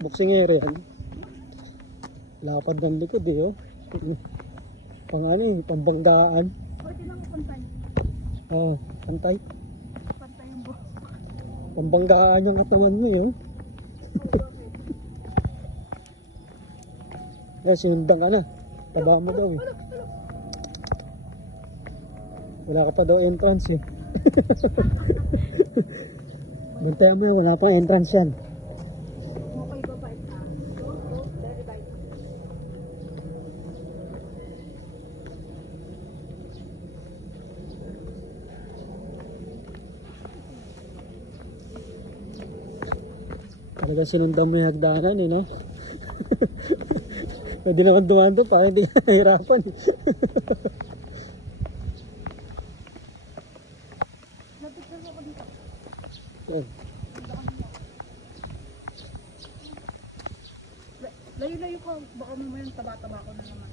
Boxing area yan. Lapad ng likod eh, oh. Pang ano eh, pambanggaan. Pwede lang pantay. Oo, pantay. Pantay yung buhok. Pambanggaan yung katawan mo eh, oh. Eh, sinundang ka na. Taba mo daw eh. Wala ka pa daw entrance eh. Bantayan mo yan, wala pang entrance yan. Okay, go bite. Go, very bite. Talaga sinundan mo yung hagdanan eh, no? Pwede naman dumaan doon para hindi ka nahirapan. Napicture ako dito. Yan. Layo-layo ko. Baka mamaya taba-taba ko na naman.